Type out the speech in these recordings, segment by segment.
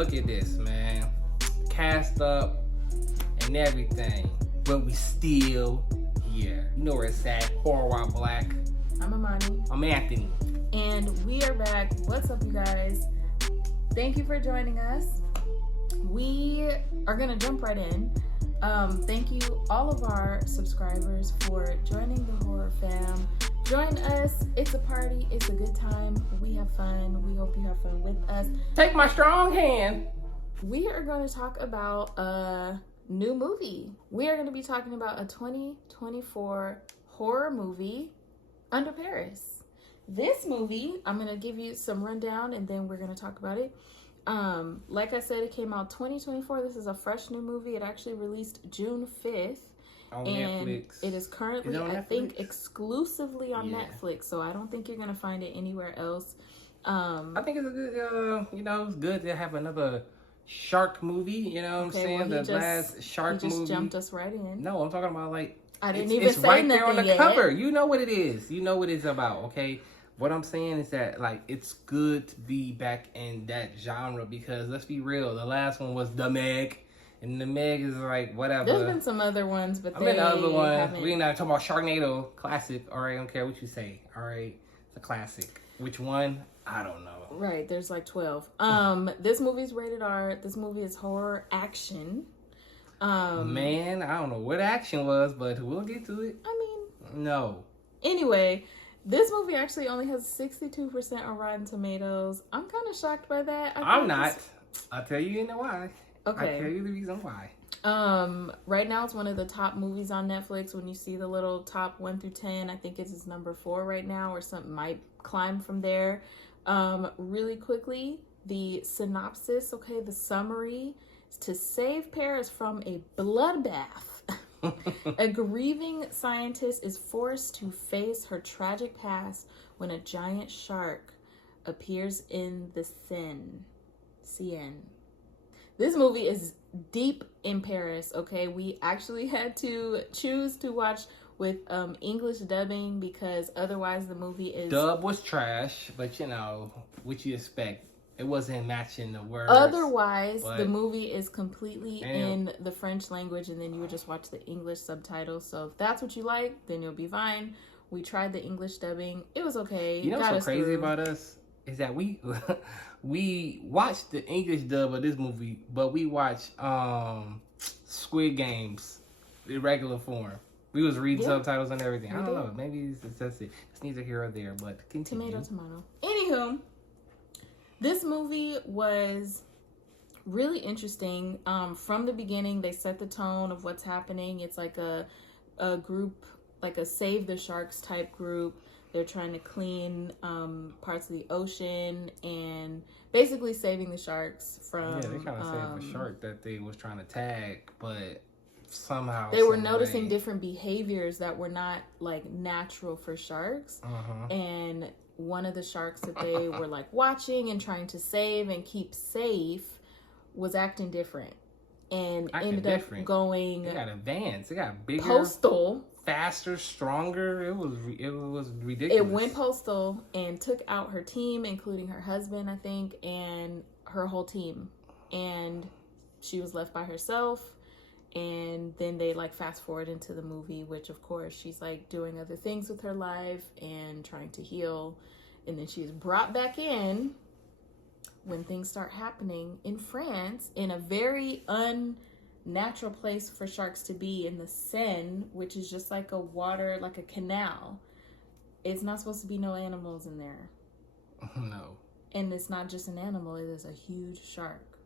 look at this, man. Cast up and everything, but we still here. You know where it's at. Horror While Black. I'm Amani. I'm Anthony. And we are back. What's up, you guys? Thank you for joining us. We are going to jump right in. Thank you, all of our subscribers, for joining the Horror Fam. Join us. It's a party. It's a good time. We have fun. We hope you have fun with us. Take my strong hand. We are going to talk about a new movie. We are going to be talking about a 2024 horror movie, Under Paris. This movie, I'm going to give you some rundown and then we're going to talk about it. Like I said, it came out 2024. This is a fresh new movie. It actually released June 5th. On and Netflix. It is currently, I think, exclusively on Netflix. So I don't think you're going to find it anywhere else. I think it's a good, it's good to have another shark movie. You know what I'm saying? Well, the last shark movie. Jumped us right in. No, I'm talking about I didn't even it's say right nothing there on the yet. cover. You know what it is. You know what it's about, okay? What I'm saying is that, it's good to be back in that genre because, let's be real, the last one was The Meg, and The Meg is whatever. There's been some other ones, but the other one. We're not talking about Sharknado, classic. All right, I don't care what you say. All right, it's a classic. Which one? I don't know. Right, there's 12. This movie's rated R. This movie is horror action. Man, I don't know what action was, but we'll get to it. No. Anyway, this movie actually only has 62% on Rotten Tomatoes. I'm kind of shocked by that. I'm not. I'll tell you why. Okay. I'll tell you the reason why. Right now it's one of the top movies on Netflix. When you see the little top 1 through 10, I think it's number 4 right now, or something might climb from there. Really quickly, the synopsis, the summary, is to save Paris from a bloodbath. A grieving scientist is forced to face her tragic past when a giant shark appears in the Seine. This movie is deep in Paris, okay? We actually had to choose to watch with English dubbing because otherwise the movie is... Dub was trash, but what you expect. It wasn't matching the words. Otherwise, the movie is completely in the French language, and then you would just watch the English subtitles. So if that's what you like, then you'll be fine. We tried the English dubbing. It was okay. You know what's so crazy about us? Is that we watched the English dub of this movie, but we watched Squid Games in regular form. We was reading subtitles and everything. I don't know. Maybe it's just it. It's neither here or there, but continue. Tomato. Anywho, this movie was really interesting. From the beginning, they set the tone of what's happening. It's like a group, like a Save the Sharks type group. They're trying to clean parts of the ocean and basically saving the sharks from... Yeah, they kind of saved the shark that they was trying to tag, but somehow... They were noticing different behaviors that were not, natural for sharks. And one of the sharks that they were, watching and trying to save and keep safe was acting different. And ended up going... It got advanced. It got bigger. Postal. Faster, stronger. It was ridiculous. It went postal and took out her team, including her husband, I think, and her whole team. And she was left by herself. And then they fast forward into the movie, which of course she's doing other things with her life and trying to heal. And then she's brought back in when things start happening in France, in a very unnatural place for sharks to be, in the Seine, which is just like a water, like a canal. It's not supposed to be no animals in there. No. And it's not just an animal, it is a huge shark.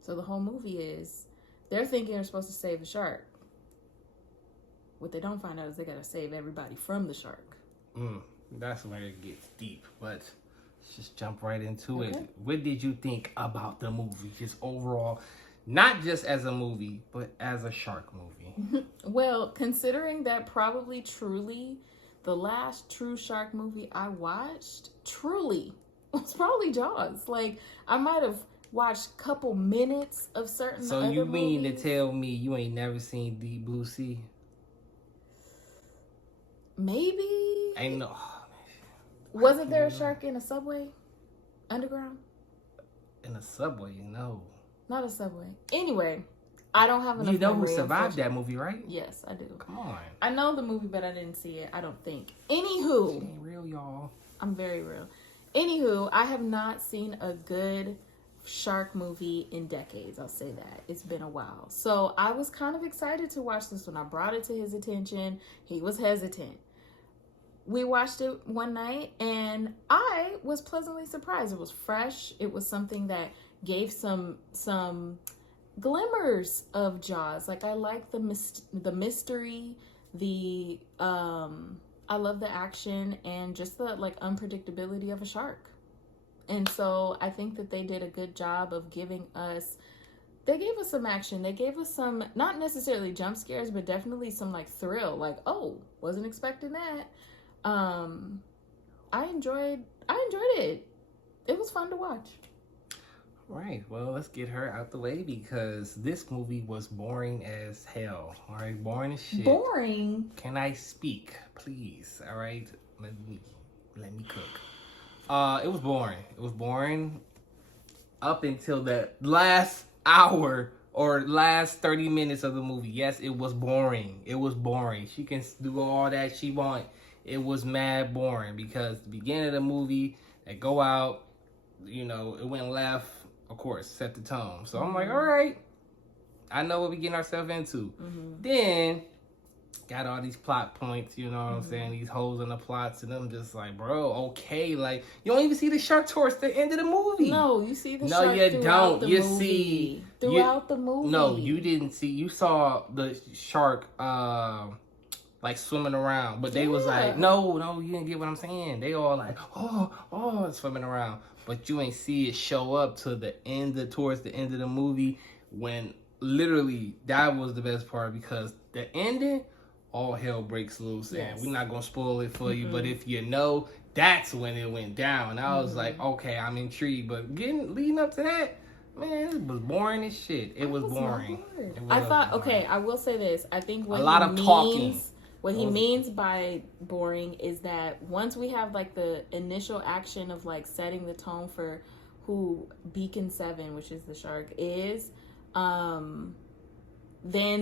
So the whole movie is, they're thinking they're supposed to save the shark. What they don't find out is they gotta save everybody from the shark. That's where it gets deep, but let's just jump right into it. What did you think about the movie, just overall? Not just as a movie, but as a shark movie. Well, considering that probably truly the last true shark movie I watched, truly, was probably Jaws. I might have watched a couple minutes of certain other movies. So you mean to tell me you ain't never seen Deep Blue Sea? Maybe. Ain't no. Wasn't there a shark in a subway? Underground? In a subway, no. Not a subway. Anyway, I don't have enough. You know who memory, survived that movie, right? Yes, I do. Come on. I know the movie, but I didn't see it. I don't think. She Anywho, ain't real, y'all. I'm very real. Anywho, I have not seen a good shark movie in decades. I'll say that. It's been a while. So I was kind of excited to watch this one. I brought it to his attention. He was hesitant. We watched it one night and I was pleasantly surprised. It was fresh. It was something that gave some glimmers of Jaws. Like I like the mystery, I love the action and just the like unpredictability of a shark. And so I think that they did a good job of they gave us some action. They gave us some, not necessarily jump scares, but definitely some like thrill. Like, oh, wasn't expecting that. I enjoyed it. It was fun to watch. Right. Well, let's get her out the way because this movie was boring as hell. All right, boring as shit. Boring. Can I speak, please? All right, let me cook. It was boring. It was boring up until the last hour or last 30 minutes of the movie. Yes, it was boring. It was boring. She can do all that she want. It was mad boring because the beginning of the movie, they go out, you know, it went left, of course, set the tone. So I'm like, all right, I know what we getting ourselves into. Then got all these plot points, you know what I'm saying? These holes in the plots, and I'm just like, bro, okay, like you don't even see the shark towards the end of the movie. No, you see the no, shark you throughout don't. the You movie. see Throughout the movie. No, you didn't see. You saw the shark, like swimming around, but they was like, no, you didn't get what I'm saying. They all like, oh, swimming around, but you ain't see it show up to the end, towards the end of the movie, when literally that was the best part because the ending, all hell breaks loose, and we're not gonna spoil it for you. But if you know, that's when it went down. I was like, okay, I'm intrigued, but leading up to that, man, it was boring as shit. It was boring. I thought, okay, I will say this. I think what a lot of talking. What he means by boring is that once we have like the initial action of like setting the tone for who Beacon 7, which is the shark, is, then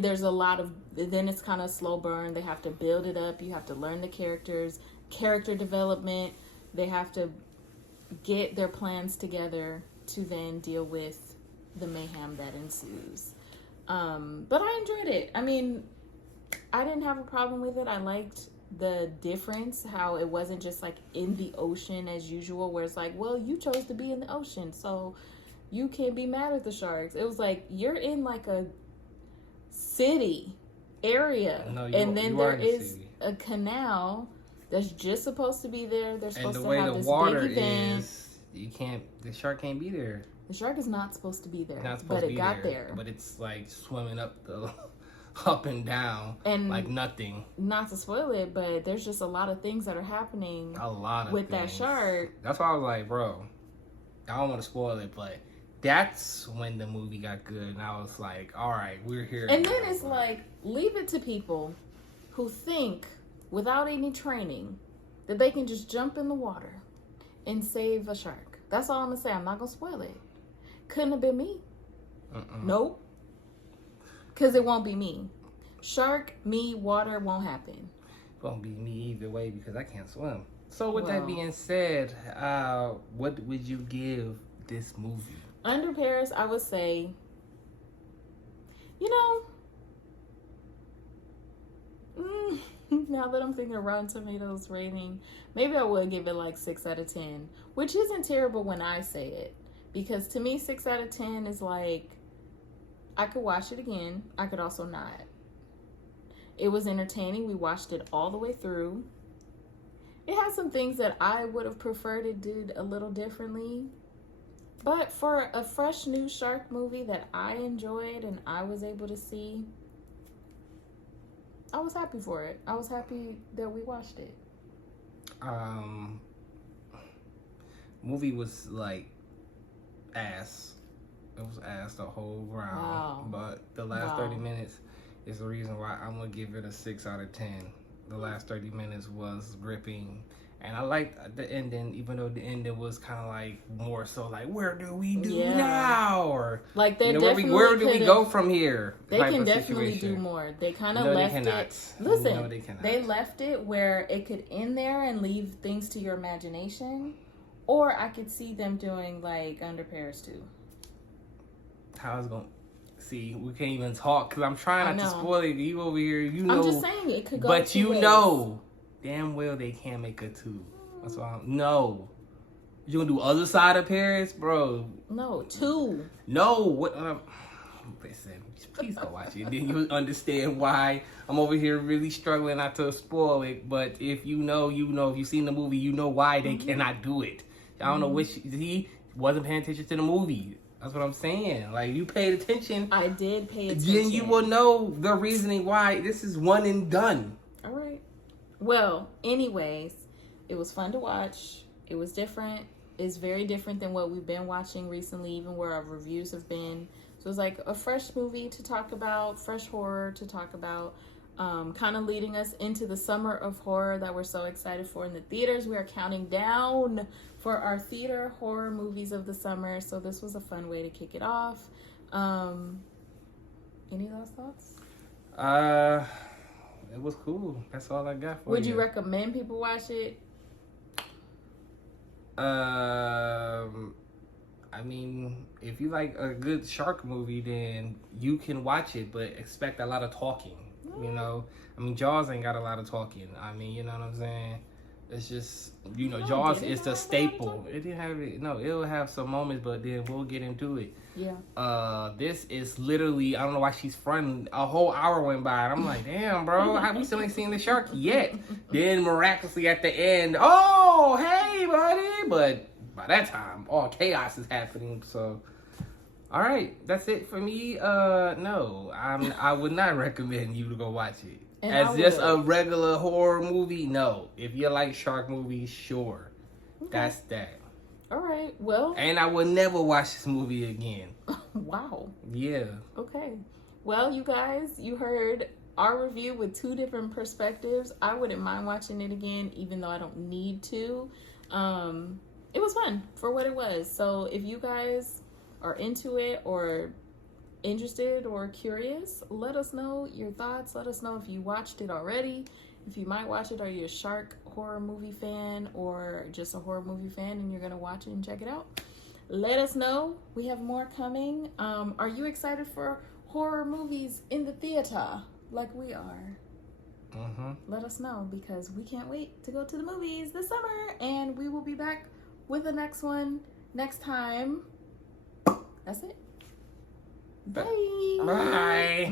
there's a lot of, then it's kind of slow burn. They have to build it up. You have to learn the characters, character development. They have to get their plans together to then deal with the mayhem that ensues. But I enjoyed it. I mean, I didn't have a problem with it. I liked the difference, how it wasn't just like in the ocean as usual, where it's like, well, you chose to be in the ocean, so you can't be mad at the sharks. It was like, you're in like a city area, and then there is a canal that's just supposed to be there. They're supposed to have this big event. The shark can't be there. The shark is not supposed to be there, but it got there. But it's like swimming up and down, and like nothing. Not to spoil it, but there's just a lot of things that are happening. With that shark. That's why I was like, bro, I don't want to spoil it, but that's when the movie got good, and I was like, all right, we're here. And then it's like, leave it to people who think, without any training, that they can just jump in the water and save a shark. That's all I'm gonna say. I'm not gonna spoil it. Couldn't have been me. Nope. Because it won't be me. Shark, me, water won't happen. It won't be me either way because I can't swim. So with that being said, what would you give this movie? Under Paris, I would say, you know, now that I'm thinking Rotten Tomatoes rating, maybe I would give it like 6 out of 10, which isn't terrible when I say it. Because to me, 6 out of 10 is like, I could watch it again. I could also not. It was entertaining. We watched it all the way through. It had some things that I would have preferred it did a little differently. But for a fresh new shark movie that I enjoyed and I was able to see, I was happy for it. I was happy that we watched it. Movie was like ass. It was ass the whole round. Wow. But the last 30 minutes is the reason why I'm gonna give it a 6 out of 10. The last 30 minutes was gripping, And I liked the ending, even though the ending was kind of like more so like, where do we do Yeah. now? Or Like they where definitely do we go from here? They type can of definitely situation. do more. They kind of No, they left cannot. it. Listen, No, they cannot. they left it where it could end there and leave things to your imagination, or I could see them doing like Under Paris 2. How is going? See, we can't even talk because I'm trying I not to know. spoil it. You over here, you know. I'm just saying it could go. But two you ways. know, damn well they can't make a 2. That's why. No, you gonna do other side of Paris, bro? No, 2. No, what? Listen, please go watch it. Then you'll understand why I'm over here really struggling not to spoil it. But if you know, you know. If you've seen the movie, you know why they cannot do it. I don't know which he wasn't paying attention to the movie. That's what I'm saying. Like, you paid attention, I did pay attention. then you will know the reasoning why this is one and done. All right. Well, anyways, it was fun to watch. It was different. It's very different than what we've been watching recently, even where our reviews have been. So it's like a fresh movie to talk about, fresh horror to talk about, kind of leading us into the summer of horror that we're so excited for in the theaters. We are counting down for our theater horror movies of the summer. So this was a fun way to kick it off. Any last thoughts? It was cool. That's all I got for Would you recommend people watch it? I mean, if you like a good shark movie, then you can watch it, but expect a lot of talking. You know, I mean, Jaws ain't got a lot of talking. I mean, you know what I'm saying? It's just, you know, No, Jaws did it is have a the lot of staple. talking? It didn't have it. No, it'll have some moments, but then we'll get into it. Yeah. This is literally, I don't know why she's fronting. A whole hour went by, and I'm like, damn, bro, we still ain't seen the shark yet. Then miraculously at the end, oh, hey, buddy. But by that time, all chaos is happening. So, all right, that's it for me. No, I would not recommend you to go watch it. And As I just would. a regular horror movie, no. If you like shark movies, sure. Okay. That's that. All right. Well. And I will never watch this movie again. Wow. Yeah. Okay. Well, you guys, you heard our review with 2 different perspectives. I wouldn't mind watching it again, even though I don't need to. It was fun for what it was. So if you guys are into it or interested or curious, let us know your thoughts. Let us know if you watched it already, if you might watch it. Are you a shark horror movie fan or just a horror movie fan and you're gonna watch it and check it out? Let us know. We have more coming. Are you excited for horror movies in the theater like we are? Let us know, because we can't wait to go to the movies this summer, and we will be back with the next one next time. That's it. Bye. Bye.